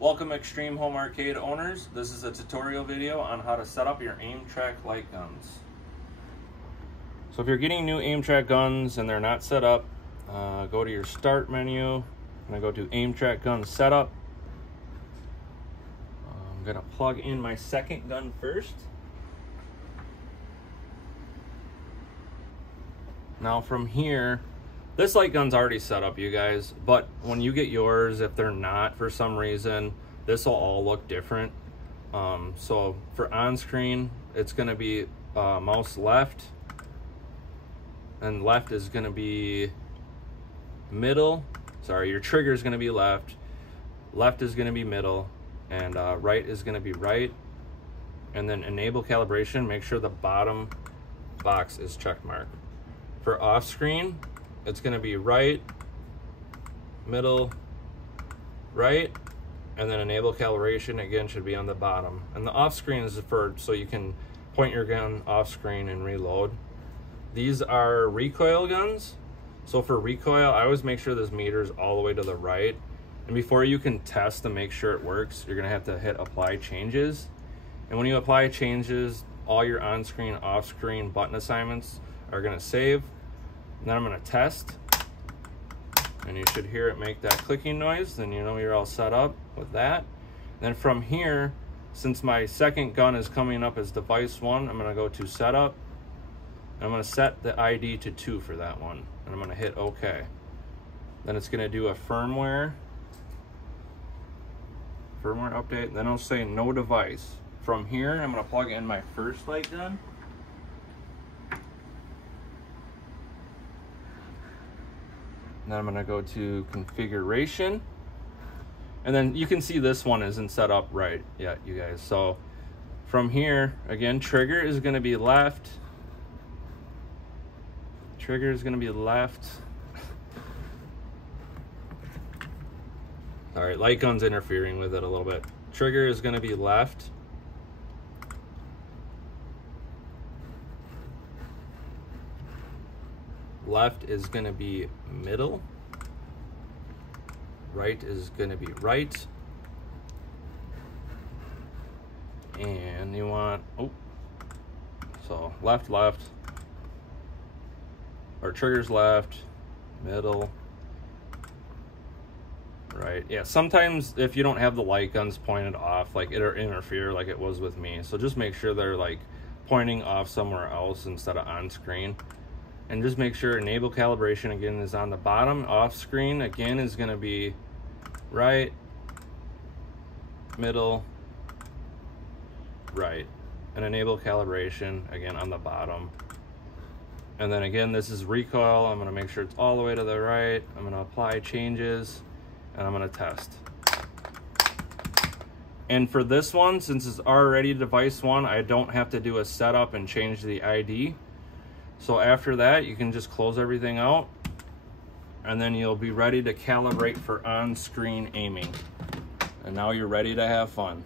Welcome Extreme Home Arcade owners. This is a tutorial video on how to set up your AimTrak light guns. So if you're getting new AimTrak guns and they're not set up, go to your start menu and I go to AimTrak gun setup. I'm gonna plug in my second gun first. Now from here, this light gun's already set up, you guys, but when you get yours, if they're not for some reason, this will all look different. So for on screen, it's gonna be mouse left, and left is gonna be middle. Sorry, your trigger is gonna be left, left is gonna be middle, and right is gonna be right. And then enable calibration, make sure the bottom box is check marked. For off screen, it's going to be right, middle, right, and then enable calibration again should be on the bottom. And the off screen is for so you can point your gun off screen and reload. These are recoil guns. So for recoil, I always make sure this meter is all the way to the right. And before you can test to make sure it works, you're going to have to hit apply changes. And when you apply changes, all your on-screen, off-screen button assignments are going to save. And then I'm going to test, and you should hear it make that clicking noise. Then you know you're all set up with that. Then from here, since my second gun is coming up as device 1, I'm going to go to setup. I'm going to set the ID to 2 for that one, and I'm going to hit OK. Then it's going to do a firmware update. Then it'll say no device. From here, I'm going to plug in my first light gun. Then I'm going to go to configuration, and then you can see this one isn't set up right yet, you guys. So from here, again, trigger is going to be left. Trigger is going to be left. All right, light gun's interfering with it a little bit. Trigger is going to be left. Left is going to be middle. Right is going to be right. And you want, so left, or trigger's left, middle, right. Yeah, sometimes if you don't have the light guns pointed off, like it'll interfere like it was with me. So just make sure they're like pointing off somewhere else instead of on screen. And just make sure enable calibration again is on the bottom. Off screen again is going to be right, middle, right. And enable calibration again on the bottom. And then again, this is recoil. I'm going to make sure it's all the way to the right. I'm going to apply changes and I'm going to test. And for this one, since it's already device 1, I don't have to do a setup and change the ID. So after that, you can just close everything out, and then you'll be ready to calibrate for on-screen aiming. And now you're ready to have fun.